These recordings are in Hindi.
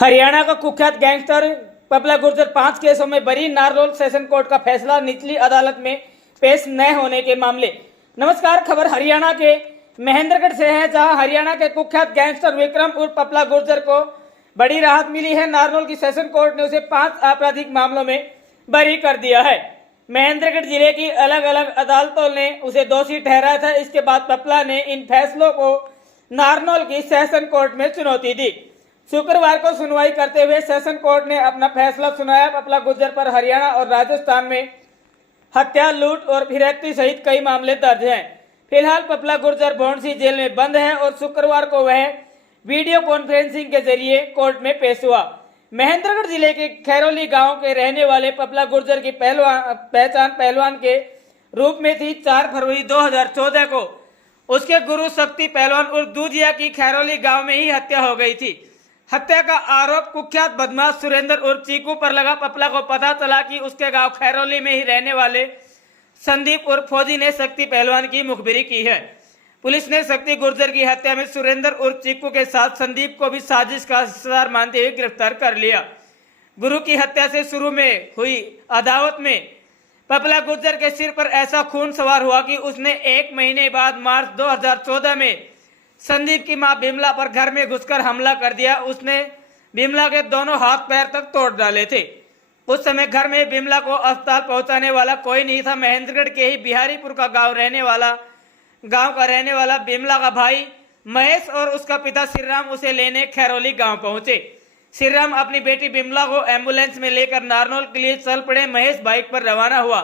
हरियाणा का कुख्यात गैंगस्टर पपला गुर्जर 5 केसों में बरी। नारनौल सेशन कोर्ट का फैसला निचली अदालत में पेश न होने के मामले। नमस्कार, खबर हरियाणा के महेंद्रगढ़ से है, जहां हरियाणा के कुख्यात गैंगस्टर विक्रम उर्फ पपला गुर्जर को बड़ी राहत मिली है। नारनौल की सेशन कोर्ट ने उसे 5 आपराधिक मामलों में बरी कर दिया है। महेंद्रगढ़ जिले की अलग अलग अदालतों ने उसे दोषी ठहराया था। इसके बाद पपला ने इन फैसलों को नारनौल की सेशन कोर्ट में चुनौती दी। शुक्रवार को सुनवाई करते हुए सेशन कोर्ट ने अपना फैसला सुनाया। पपला गुर्जर पर हरियाणा और राजस्थान में हत्या, लूट और फिरौती सहित कई मामले दर्ज हैं। फिलहाल पपला गुर्जर भौंडसी जेल में बंद है और शुक्रवार को वह वीडियो कॉन्फ्रेंसिंग के जरिए कोर्ट में पेश हुआ। महेंद्रगढ़ जिले के खैरोली गांव के रहने वाले पपला गुर्जर की पहचान पहलवान के रूप में थी। 4 फरवरी 2014 को उसके गुरु शक्ति पहलवान उर्फ दूजिया की खैरोली गांव में ही हत्या हो गई थी। हत्या का आरोप कुख्यात बदमाश सुरेंद्र उर्फ चीकू पर लगा। पपला को पता चला कि उसके गांव खैरोली में ही रहने वाले संदीप उर्फ फौजी ने शक्ति पहलवान की मुखबिरी की है। पुलिस ने शक्ति गुर्जर की हत्या में सुरेंद्र उर्फ चीकू के साथ संदीप को भी साजिश का हिस्सेदार मानते हुए गिरफ्तार कर लिया। गुरु की हत्या से शुरू में हुई अदावत में पपला गुर्जर के सिर पर ऐसा खून सवार हुआ कि उसने 1 महीने बाद मार्च 2014 में संदीप की मां बिमला पर घर में घुसकर हमला कर दिया। उसने बिमला के दोनों हाथ पैर तक तोड़ डाले थे। उस समय घर में बिमला को अस्पताल पहुंचाने वाला कोई नहीं था। महेंद्रगढ़ के ही बिहारीपुर का गांव का रहने वाला बिमला का भाई महेश और उसका पिता श्रीराम उसे लेने खैरोली गांव पहुंचे। श्रीराम अपनी बेटी बिमला को एम्बुलेंस में लेकर नारनौल के लिए चल पड़े। महेश बाइक पर रवाना हुआ।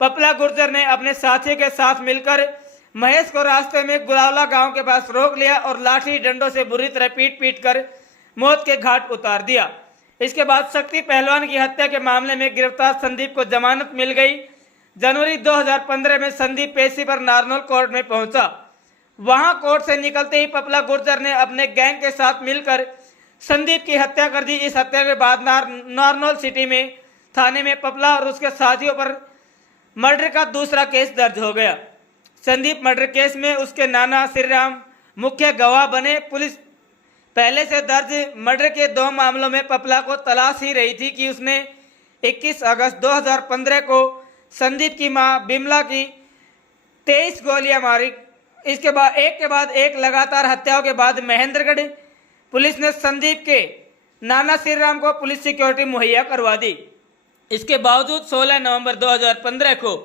पपला गुर्जर ने अपने साथी के साथ मिलकर महेश को रास्ते में गुलावला गांव के पास रोक लिया और लाठी डंडों से बुरी तरह पीट कर मौत के घाट उतार दिया। इसके बाद शक्ति पहलवान की हत्या के मामले में गिरफ्तार संदीप को जमानत मिल गई। जनवरी 2015 में संदीप पेशी पर नारनौल कोर्ट में पहुंचा। वहां कोर्ट से निकलते ही पपला गुर्जर ने अपने गैंग के साथ मिलकर संदीप की हत्या कर दी। इस हत्या के बाद नारनौल सिटी में थाने में पपला और उसके साथियों पर मर्डर का दूसरा केस दर्ज हो गया। संदीप मर्डर केस में उसके नाना श्रीराम मुख्य गवाह बने। पुलिस पहले से दर्ज मर्डर के 2 मामलों में पपला को तलाश ही रही थी कि उसने 21 अगस्त 2015 को संदीप की मां बिमला की 23 गोलियां मारी। इसके बाद एक लगातार हत्याओं के बाद महेंद्रगढ़ पुलिस ने संदीप के नाना श्रीराम को पुलिस सिक्योरिटी मुहैया करवा दी। इसके बावजूद 16 नवंबर 2015 को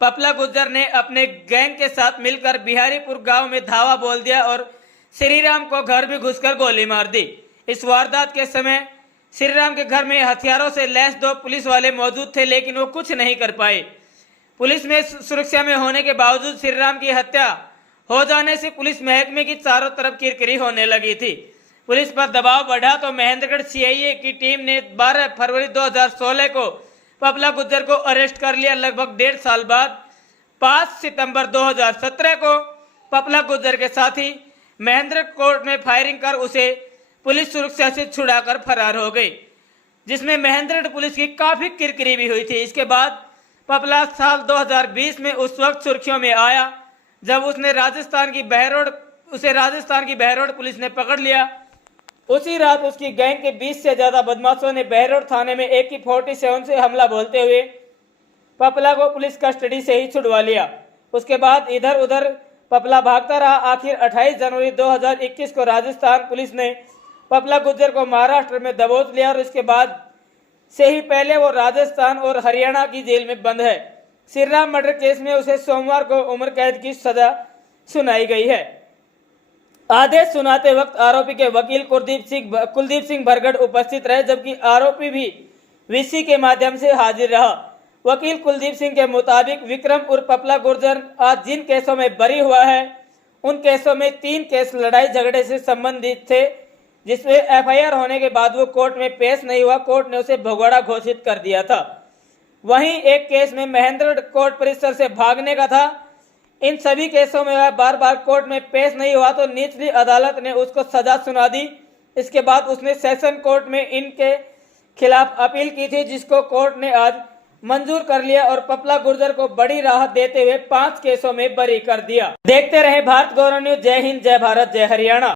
पपला गुर्जर ने अपने गैंग के साथ मिलकर बिहारीपुर गांव में धावा बोल दिया और श्रीराम को घर में घुसकर गोली मार दी। इस वारदात के समय श्रीराम के घर में हथियारों से लैस 2 पुलिस वाले मौजूद थे, लेकिन वो कुछ नहीं कर पाए। पुलिस में सुरक्षा में होने के बावजूद श्रीराम की हत्या हो जाने से पुलिस महकमे की चारों तरफ किरकिरी होने लगी थी। पुलिस पर दबाव बढ़ा तो महेंद्रगढ़ सीआईए की टीम ने 12 फरवरी 2016 को पपला गुर्जर को अरेस्ट कर लिया। लगभग 1.5 साल बाद 5 सितंबर 2017 को पपला गुर्जर के साथी महेंद्रगढ़ कोर्ट में फायरिंग कर उसे पुलिस सुरक्षा से छुड़ाकर फरार हो गई, जिसमें महेंद्रगढ़ पुलिस की काफी किरकिरी भी हुई थी। इसके बाद पपला साल 2020 में उस वक्त सुर्खियों में आया जब राजस्थान की बहरोड पुलिस ने पकड़ लिया। उसी रात उसकी गैंग के 20 से ज्यादा बदमाशों ने बहरोड थाने में AK-47 से हमला बोलते हुए पपला को पुलिस कस्टडी से ही छुड़वा लिया। उसके बाद इधर उधर पपला भागता रहा। आखिर 28 जनवरी 2021 को राजस्थान पुलिस ने पपला गुर्जर को महाराष्ट्र में दबोच लिया और इसके बाद से ही पहले वो राजस्थान और हरियाणा की जेल में बंद है। श्रीराम मर्डर केस में उसे सोमवार को उम्र कैद की सजा सुनाई गई है। आदेश सुनाते वक्त आरोपी के वकील कुलदीप सिंह बरगढ़ उपस्थित रहे, जबकि आरोपी भी वीसी के माध्यम से हाजिर रहा। वकील कुलदीप सिंह के मुताबिक विक्रम उर्फ पपला गुर्जर आज जिन केसों में बरी हुआ है उन केसों में 3 केस लड़ाई झगड़े से संबंधित थे, जिसमें FIR होने के बाद वो कोर्ट में पेश नहीं हुआ। कोर्ट ने उसे भगोड़ा घोषित कर दिया था। वहीं एक केस में महेंद्रगढ़ कोर्ट परिसर से भागने का था। इन सभी केसों में वह बार बार कोर्ट में पेश नहीं हुआ तो निचली अदालत ने उसको सजा सुना दी। इसके बाद उसने सेशन कोर्ट में इनके खिलाफ अपील की थी, जिसको कोर्ट ने आज मंजूर कर लिया और पपला गुर्जर को बड़ी राहत देते हुए 5 केसों में बरी कर दिया। देखते रहे भारत गौरव न्यूज। जय हिंद, जय भारत, जय हरियाणा।